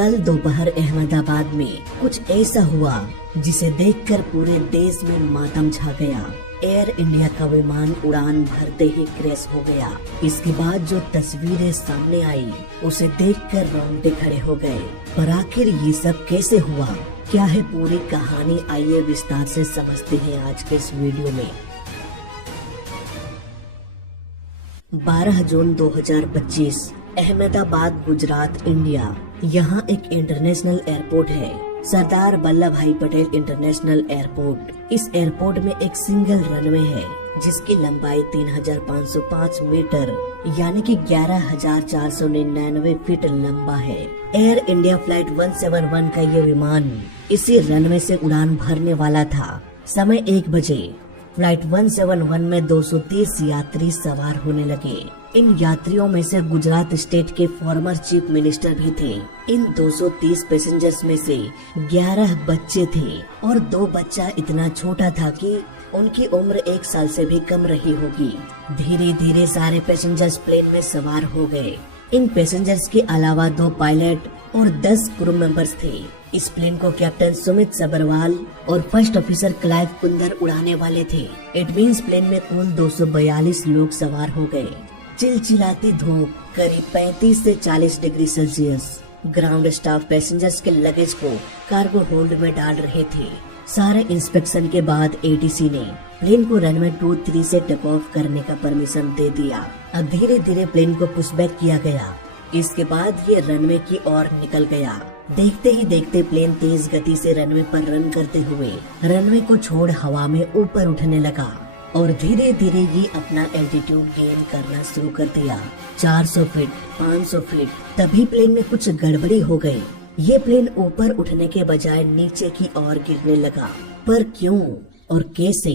कल दोपहर अहमदाबाद में कुछ ऐसा हुआ जिसे देखकर पूरे देश में मातम छा गया। एयर इंडिया का विमान उड़ान भरते ही क्रैश हो गया। इसके बाद जो तस्वीरें सामने आई उसे देखकर रोंगटे खड़े हो गए। पर आखिर ये सब कैसे हुआ, क्या है पूरी कहानी, आइए विस्तार से समझते हैं आज के इस वीडियो में। 12 जून 2025 अहमदाबाद, गुजरात, इंडिया। यहाँ एक इंटरनेशनल एयरपोर्ट है, सरदार वल्लभ भाई पटेल इंटरनेशनल एयरपोर्ट। इस एयरपोर्ट में एक सिंगल रनवे है जिसकी लंबाई 3505 मीटर यानी कि 11,499 फीट लंबा है। एयर इंडिया फ्लाइट 171 का ये विमान इसी रनवे से उड़ान भरने वाला था। समय 1 बजे फ्लाइट 171 में 230 यात्री सवार होने लगे। इन यात्रियों में से गुजरात स्टेट के फॉर्मर चीफ मिनिस्टर भी थे। इन 230 पैसेंजर्स में से 11 बच्चे थे और 2 बच्चा इतना छोटा था कि उनकी उम्र 1 साल से भी कम रही होगी। धीरे धीरे सारे पैसेंजर्स प्लेन में सवार हो गए। इन पैसेंजर्स के अलावा 2 पायलट और 10 क्रू मेंबर्स थे। इस प्लेन को कैप्टन सुमित सबरवाल और फर्स्ट ऑफिसर क्लाइव कुंदर उड़ाने वाले थे। इट मींस प्लेन में कुल 242 लोग सवार हो गए। चिलचिलाती धूप, करीब 35 से 40 degree Celsius. Ground staff passengers के लगेज को कार्गो होल्ड में डाल रहे थे। सारे इंस्पेक्शन के बाद एटीसी ने प्लेन को रनवे 23 से टेक ऑफ करने का परमिशन दे दिया। अब धीरे धीरे प्लेन को पुशबैक किया गया। इसके बाद ये रनवे की ओर निकल गया। देखते ही देखते प्लेन तेज गति से रनवे पर रन करते हुए रनवे को छोड़ हवा में ऊपर उठने लगा और धीरे धीरे ये अपना एल्टीट्यूड गेन करना शुरू कर दिया। 400 फीट, 500 फीट। तभी प्लेन में कुछ गड़बड़ी हो गई। ये प्लेन ऊपर उठने के बजाय नीचे की ओर गिरने लगा। पर क्यों और कैसे,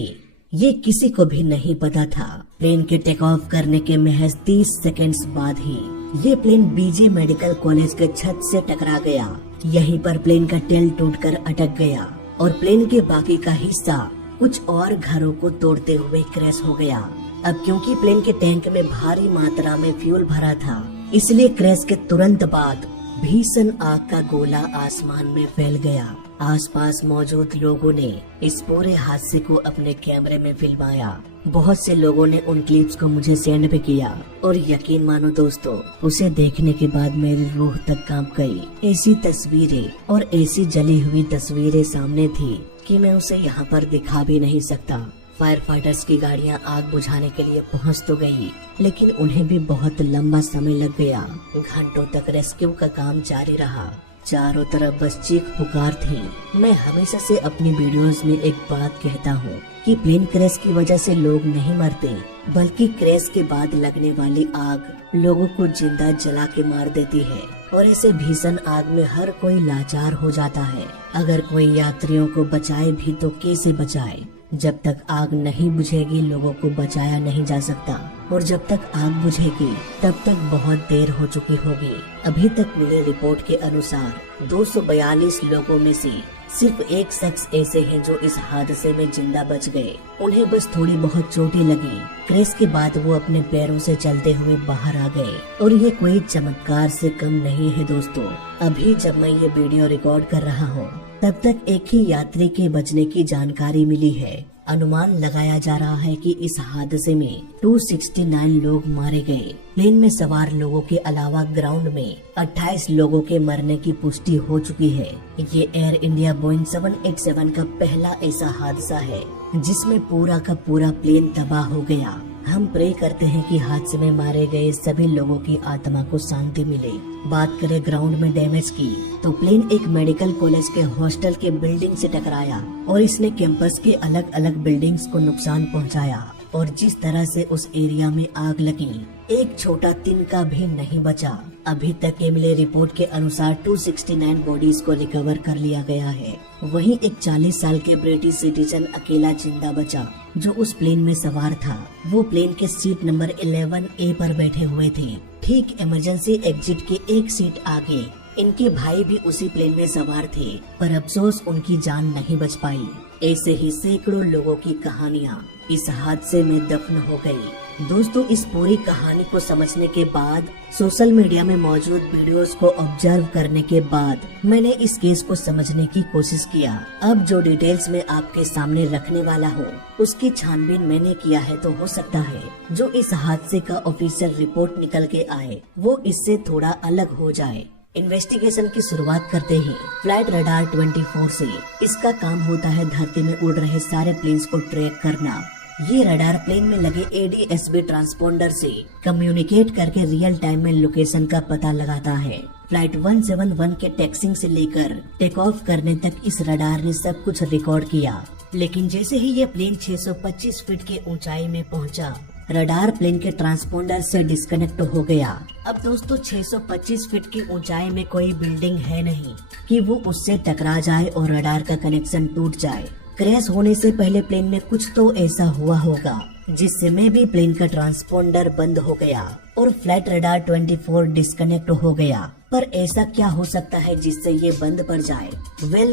ये किसी को भी नहीं पता था। प्लेन के टेक ऑफ करने के महज 30 सेकंड्स बाद ही ये प्लेन बीजे मेडिकल कॉलेज के छत से टकरा गया। यहीं पर प्लेन का टेल टूटकर अटक गया और प्लेन के बाकी का हिस्सा कुछ और घरों को तोड़ते हुए क्रैश हो गया। अब क्योंकि प्लेन के टैंक में भारी मात्रा में फ्यूल भरा था, इसलिए क्रैश के तुरंत बाद भीषण आग का गोला आसमान में फैल गया। आसपास मौजूद लोगों ने इस पूरे हादसे को अपने कैमरे में फिल्माया। बहुत से लोगों ने उन क्लिप्स को मुझे सेंड भी किया और यकीन मानो दोस्तों, उसे देखने के बाद मेरी रूह तक कांप गई। ऐसी तस्वीरें और ऐसी जली हुई तस्वीरें सामने थी कि मैं उसे यहाँ पर दिखा भी नहीं सकता। फायर फाइटर्स की गाड़ियाँ आग बुझाने के लिए पहुँच तो गई, लेकिन उन्हें भी बहुत लंबा समय लग गया। घंटों तक रेस्क्यू का काम जारी रहा। चारों तरफ बस चीख पुकार थी। मैं हमेशा से अपनी वीडियोस में एक बात कहता हूँ कि प्लेन क्रैश की वजह से लोग नहीं मरते, बल्कि क्रैश के बाद लगने वाली आग लोगों को जिंदा जला के मार देती है। और ऐसे भीषण आग में हर कोई लाचार हो जाता है। अगर कोई यात्रियों को बचाए भी तो कैसे बचाए? जब तक आग नहीं बुझेगी लोगों को बचाया नहीं जा सकता, और जब तक आग बुझेगी तब तक बहुत देर हो चुकी होगी। अभी तक मिले रिपोर्ट के अनुसार 242 लोगों में से सिर्फ 1 शख्स ऐसे हैं जो इस हादसे में जिंदा बच गए। उन्हें बस थोड़ी बहुत चोटें लगी। क्रैश के बाद वो अपने पैरों से चलते हुए बाहर आ गए और ये कोई चमत्कार से कम नहीं है दोस्तों। अभी जब मैं ये वीडियो रिकॉर्ड कर रहा हूँ तब तक एक ही यात्री के बचने की जानकारी मिली है। अनुमान लगाया जा रहा है कि इस हादसे में 269 लोग मारे गए। प्लेन में सवार लोगों के अलावा ग्राउंड में 28 लोगों के मरने की पुष्टि हो चुकी है। ये एयर इंडिया बोइंग 787 का पहला ऐसा हादसा है जिसमें पूरा का पूरा प्लेन तबाह हो गया। हम प्रे करते हैं कि हादसे में मारे गए सभी लोगों की आत्मा को शांति मिले। बात करें ग्राउंड में डैमेज की, तो प्लेन एक मेडिकल कॉलेज के हॉस्टल के बिल्डिंग से टकराया और इसने कैंपस के अलग अलग बिल्डिंग्स को नुकसान पहुंचाया। और जिस तरह से उस एरिया में आग लगी, एक छोटा तिनका भी नहीं बचा। अभी तक के मिले रिपोर्ट के अनुसार 269 बॉडीज को रिकवर कर लिया गया है। वहीं एक 40 साल के ब्रिटिश सिटीजन अकेला जिंदा बचा जो उस प्लेन में सवार था। वो प्लेन के सीट नंबर 11A पर बैठे हुए थे, ठीक इमरजेंसी एग्जिट के 1 सीट आगे। इनके भाई भी उसी प्लेन में सवार थे, पर अफसोस उनकी जान नहीं बच पाई। ऐसे ही सैकड़ों लोगों की कहानियाँ इस हादसे में दफन हो गई। दोस्तों, इस पूरी कहानी को समझने के बाद, सोशल मीडिया में मौजूद वीडियोस को ऑब्जर्व करने के बाद मैंने इस केस को समझने की कोशिश किया। अब जो डिटेल्स मैं आपके सामने रखने वाला हूँ उसकी छानबीन मैंने किया है, तो हो सकता है जो इस हादसे का ऑफिशियल रिपोर्ट निकल के आए वो इससे थोड़ा अलग हो जाए। इन्वेस्टिगेशन की शुरुआत करते हैं फ्लाइट रडार 24 से। इसका काम होता है धरती में उड़ रहे सारे प्लेन्स को ट्रैक करना। ये रडार प्लेन में लगे ADS-B ट्रांसपोंडर से कम्युनिकेट करके रियल टाइम में लोकेशन का पता लगाता है। फ्लाइट 171 के टैक्सिंग से लेकर टेक ऑफ करने तक इस रडार ने सब कुछ रिकॉर्ड किया। लेकिन जैसे ही ये प्लेन 625 फीट के ऊंचाई में पहुंचा, रडार प्लेन के ट्रांसपोंडर से डिस्कनेक्ट हो गया। अब दोस्तों, 625 फीट की ऊंचाई में कोई बिल्डिंग है नहीं कि वो उससे टकरा जाए और रडार का कनेक्शन टूट जाए। क्रैश होने से पहले प्लेन में कुछ तो ऐसा हुआ होगा जिससे में भी प्लेन का ट्रांसपोंडर बंद हो गया और फ्लाइट रडार 24 डिस्कनेक्ट हो गया। पर ऐसा क्या हो सकता है जिससे ये बंद पड़ जाए?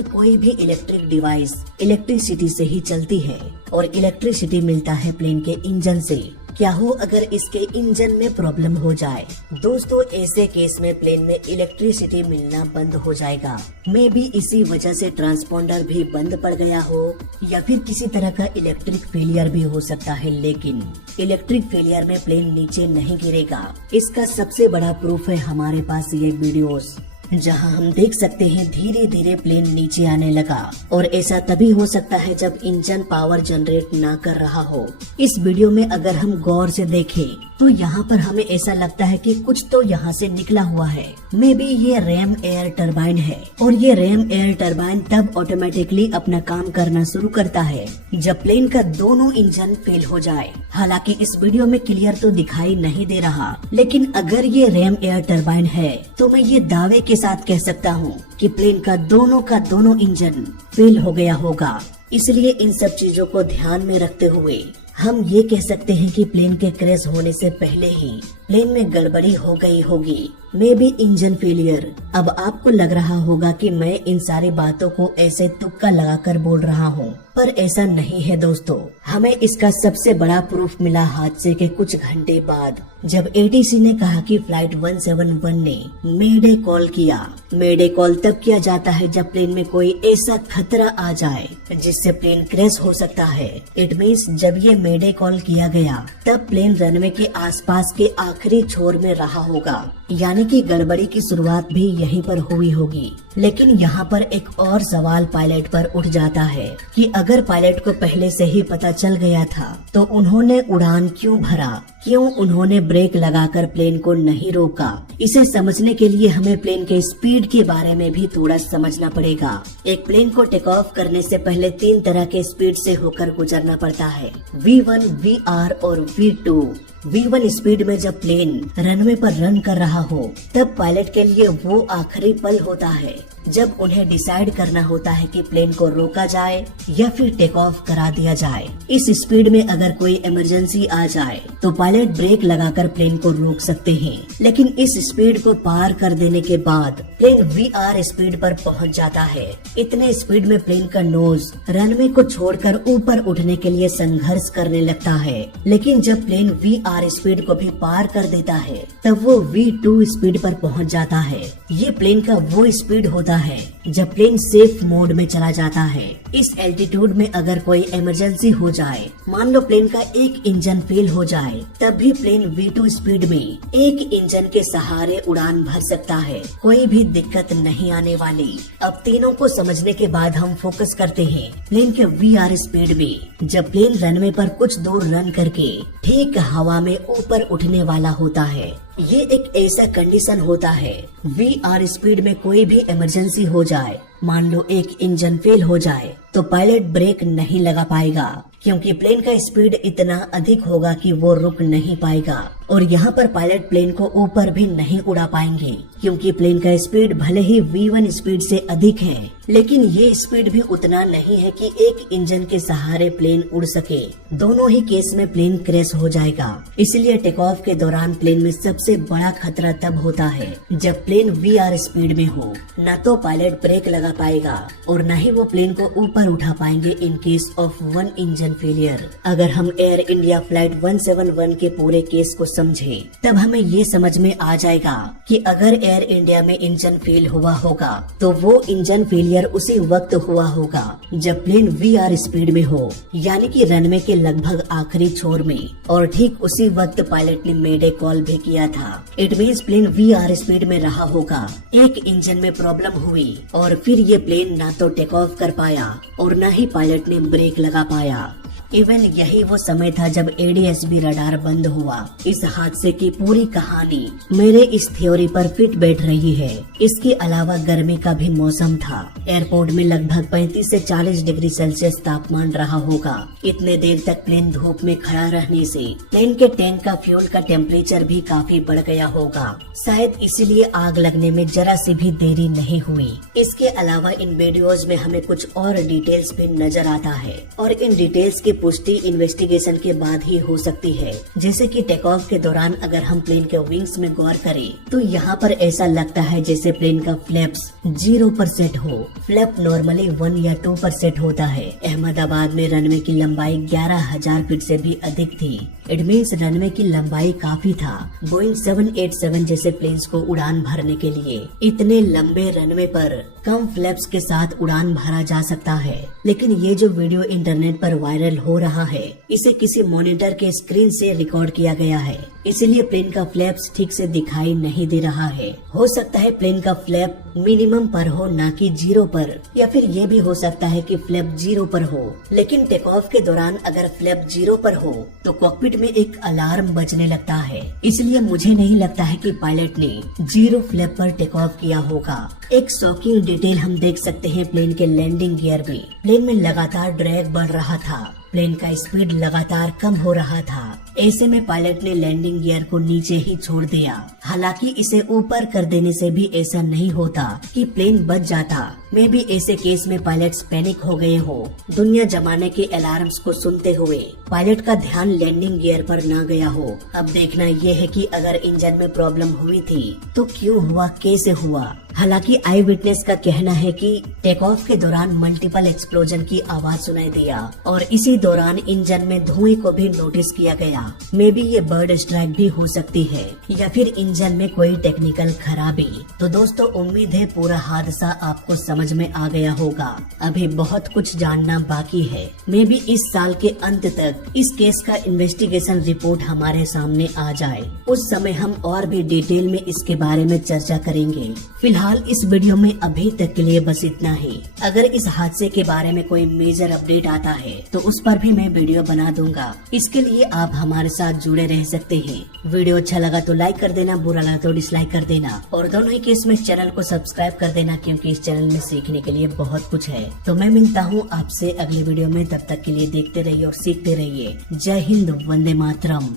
कोई भी इलेक्ट्रिक डिवाइस इलेक्ट्रिसिटी से ही चलती है और इलेक्ट्रिसिटी मिलता है प्लेन के इंजन से। क्या हो अगर इसके इंजन में प्रॉब्लम हो जाए? दोस्तों, ऐसे केस में प्लेन में इलेक्ट्रिसिटी मिलना बंद हो जाएगा। मे बी इसी वजह से ट्रांसपोंडर भी बंद पड़ गया हो या फिर किसी तरह का इलेक्ट्रिक फेलियर भी हो सकता है। लेकिन इलेक्ट्रिक फेलियर में प्लेन नीचे नहीं गिरेगा। इसका सबसे बड़ा प्रूफ है हमारे पास ये वीडियोस, जहां हम देख सकते हैं धीरे धीरे प्लेन नीचे आने लगा। और ऐसा तभी हो सकता है जब इंजन पावर जनरेट ना कर रहा हो। इस वीडियो में अगर हम गौर से देखें तो यहाँ पर हमें ऐसा लगता है कि कुछ तो यहाँ से निकला हुआ है। मे बी ये रैम एयर टरबाइन है और ये रैम एयर टरबाइन तब ऑटोमेटिकली अपना काम करना शुरू करता है जब प्लेन का दोनों इंजन फेल हो जाए। हालांकि इस वीडियो में क्लियर तो दिखाई नहीं दे रहा, लेकिन अगर ये रैम एयर टरबाइन है तो मैं ये दावे के साथ कह सकता हूँ कि प्लेन का दोनों इंजन फेल हो गया होगा। इसलिए इन सब चीजों को ध्यान में रखते हुए हम ये कह सकते हैं कि प्लेन के क्रैश होने से पहले ही प्लेन में गड़बड़ी हो गई होगी, मे बी इंजन फेलियर। अब आपको लग रहा होगा कि मैं इन सारी बातों को ऐसे तुक्का लगाकर बोल रहा हूँ, पर ऐसा नहीं है दोस्तों। हमें इसका सबसे बड़ा प्रूफ मिला हादसे के कुछ घंटे बाद, जब ATC ने कहा कि फ्लाइट 171 ने मेडे कॉल किया। मेडे कॉल तब किया जाता है जब प्लेन में कोई ऐसा खतरा आ जाए जिससे प्लेन क्रैश हो सकता है। इट मीन्स जब ये मेडे कॉल किया गया तब प्लेन रनवे के आसपास के आखिरी छोर में रहा होगा, यानी कि गड़बड़ी की शुरुआत भी यहीं पर हुई होगी। लेकिन यहाँ पर एक और सवाल पायलट पर उठ जाता है कि अगर पायलट को पहले से ही पता चल गया था तो उन्होंने उड़ान क्यों भरा? क्यों उन्होंने ब्रेक लगाकर प्लेन को नहीं रोका? इसे समझने के लिए हमें प्लेन के स्पीड के बारे में भी थोड़ा समझना पड़ेगा। एक प्लेन को टेक ऑफ करने से पहले 3 तरह के स्पीड से होकर गुजरना पड़ता है, V1, VR और V2। V1 स्पीड में जब प्लेन रनवे पर रन कर रहा हो तब पायलट के लिए वो आखिरी पल होता है जब उन्हें डिसाइड करना होता है कि प्लेन को रोका जाए या फिर टेक ऑफ करा दिया जाए। इस स्पीड में अगर कोई इमरजेंसी आ जाए तो पायलट ब्रेक लगाकर प्लेन को रोक सकते हैं, लेकिन इस स्पीड को पार कर देने के बाद प्लेन VR स्पीड पर पहुंच जाता है। इतने स्पीड में प्लेन का नोज रनवे को छोड़कर ऊपर उठने के लिए संघर्ष करने लगता है। लेकिन जब प्लेन VR स्पीड को भी पार कर देता है तब वो V2 स्पीड पर पहुंच जाता है। ये प्लेन का वो स्पीड होता है जब प्लेन सेफ मोड में चला जाता है। इस एल्टीट्यूड में अगर कोई इमरजेंसी हो जाए, मान लो प्लेन का एक इंजन फेल हो जाए, तब भी प्लेन V2 स्पीड में एक इंजन के सहारे उड़ान भर सकता है, कोई भी दिक्कत नहीं आने वाली। अब तीनों को समझने के बाद हम फोकस करते हैं प्लेन के VR स्पीड में। जब प्लेन रनवे पर कुछ दूर रन करके ठीक हवा में ऊपर उठने वाला होता है, ये एक ऐसा कंडीशन होता है VR स्पीड में कोई भी इमरजेंसी हो जाए, मान लो एक इंजन फेल हो जाए, तो पायलट ब्रेक नहीं लगा पाएगा क्योंकि प्लेन का स्पीड इतना अधिक होगा कि वो रुक नहीं पाएगा। और यहाँ पर पायलट प्लेन को ऊपर भी नहीं उड़ा पाएंगे क्योंकि प्लेन का स्पीड भले ही V1 स्पीड से अधिक है, लेकिन ये स्पीड भी उतना नहीं है कि एक इंजन के सहारे प्लेन उड़ सके। दोनों ही केस में प्लेन क्रैश हो जाएगा। इसलिए टेक ऑफ के दौरान प्लेन में सबसे सबसे बड़ा खतरा तब होता है जब प्लेन वीआर स्पीड में हो। न तो पायलट ब्रेक लगा पाएगा और न ही वो प्लेन को ऊपर उठा पाएंगे in case of one engine failure. अगर हम एयर इंडिया फ्लाइट 171 के पूरे केस को समझे तब हमें ये समझ में आ जाएगा कि अगर एयर इंडिया में इंजन फेल हुआ होगा तो वो इंजन फेलियर उसी वक्त हुआ होगा जब प्लेन वीआर स्पीड में हो, यानी कि रनवे के लगभग आखिरी छोर में। और ठीक उसी वक्त पायलट ने मेडे कॉल भी किया था। It means plane VR speed में रहा होगा, एक इंजन में प्रॉब्लम हुई और फिर ये प्लेन ना तो टेक ऑफ कर पाया और न ही पायलट ने ब्रेक लगा पाया। इवन यही वो समय था जब एडीएसबी रडार बंद हुआ। इस हादसे की पूरी कहानी मेरे इस थ्योरी पर फिट बैठ रही है। इसके अलावा गर्मी का भी मौसम था। एयरपोर्ट में लगभग 35 से 40 डिग्री सेल्सियस तापमान रहा होगा। इतने देर तक प्लेन धूप में खड़ा रहने से प्लेन के टैंक का फ्यूल का टेम्परेचर भी काफी बढ़ गया होगा। शायद इसीलिए आग लगने में जरा सी भी देरी नहीं हुई। इसके अलावा इन वीडियोज में हमें कुछ और डिटेल्स भी नजर आता है और इन डिटेल्स की पुष्टि इन्वेस्टिगेशन के बाद ही हो सकती है। जैसे कि टेक ऑफ के दौरान अगर हम प्लेन के विंग्स में गौर करें तो यहाँ पर ऐसा लगता है जैसे प्लेन का फ्लैप्स 0% हो। फ्लैप नॉर्मली 1 या 2% होता है। अहमदाबाद में रनवे की लंबाई 11,000 फीट से भी अधिक थी। इट मीन्स रनवे की लंबाई काफी था बोइंग 787 जैसे प्लेन्स को उड़ान भरने के लिए। इतने लंबे रनवे पर कम फ्लैप्स के साथ उड़ान भरा जा सकता है, लेकिन ये जो वीडियो इंटरनेट पर वायरल हो रहा है इसे किसी मॉनिटर के स्क्रीन से रिकॉर्ड किया गया है, इसीलिए प्लेन का फ्लैप्स ठीक से दिखाई नहीं दे रहा है। हो सकता है प्लेन का फ्लैप मिनिमम पर हो ना कि 0 पर, या फिर ये भी हो सकता है कि फ्लैप 0 पर हो। लेकिन टेक ऑफ के दौरान अगर फ्लैप 0 पर हो तो कॉकपिट में एक अलार्म बजने लगता है। इसलिए मुझे नहीं लगता है कि पायलट ने 0 फ्लैप पर टेक ऑफ किया होगा। एक शॉकिंग डिटेल हम देख सकते हैं प्लेन के लैंडिंग गियर में। प्लेन में लगातार ड्रैग बढ़ रहा था। प्लेन का स्पीड लगातार कम हो रहा था। ऐसे में पायलट ने लैंडिंग गियर को नीचे ही छोड़ दिया। हालांकि इसे ऊपर कर देने से भी ऐसा नहीं होता कि प्लेन बच जाता। मे भी ऐसे केस में पायलट्स पैनिक हो गए हो। दुनिया जमाने के अलार्म्स को सुनते हुए पायलट का ध्यान लैंडिंग गियर पर ना गया हो। अब देखना ये है कि अगर इंजन में प्रॉब्लम हुई थी तो क्यों हुआ, कैसे हुआ। हालांकि आई विटनेस का कहना है कि टेक ऑफ के दौरान मल्टीपल एक्सप्लोजन की आवाज सुनाई दिया और इसी दौरान इंजन में धुएं को भी नोटिस किया गया। मे बी ये बर्ड स्ट्राइक भी हो सकती है या फिर इंजन में कोई टेक्निकल खराबी। तो दोस्तों उम्मीद है पूरा हादसा आपको समझ में आ गया होगा। अभी बहुत कुछ जानना बाकी है। मे बी इस साल के अंत तक इस केस का इन्वेस्टिगेशन रिपोर्ट हमारे सामने आ जाए। उस समय हम और भी डिटेल में इसके बारे में चर्चा करेंगे। फिलहाल इस वीडियो में अभी तक के लिए बस इतना ही। अगर इस हादसे के बारे में कोई मेजर अपडेट आता है तो उस पर भी मैं वीडियो बना दूंगा। इसके लिए आप हमारे साथ जुड़े रह सकते हैं। वीडियो अच्छा लगा तो लाइक कर देना, बुरा लगा तो डिसलाइक कर देना और दोनों ही केस में चैनल को सब्सक्राइब कर देना, क्योंकि इस चैनल में सीखने के लिए बहुत कुछ है। तो मैं मिलता हूँ आपसे अगले वीडियो में। तब तक के लिए देखते रहिए और सीखते रहिए। जय हिंद, वंदे मातरम।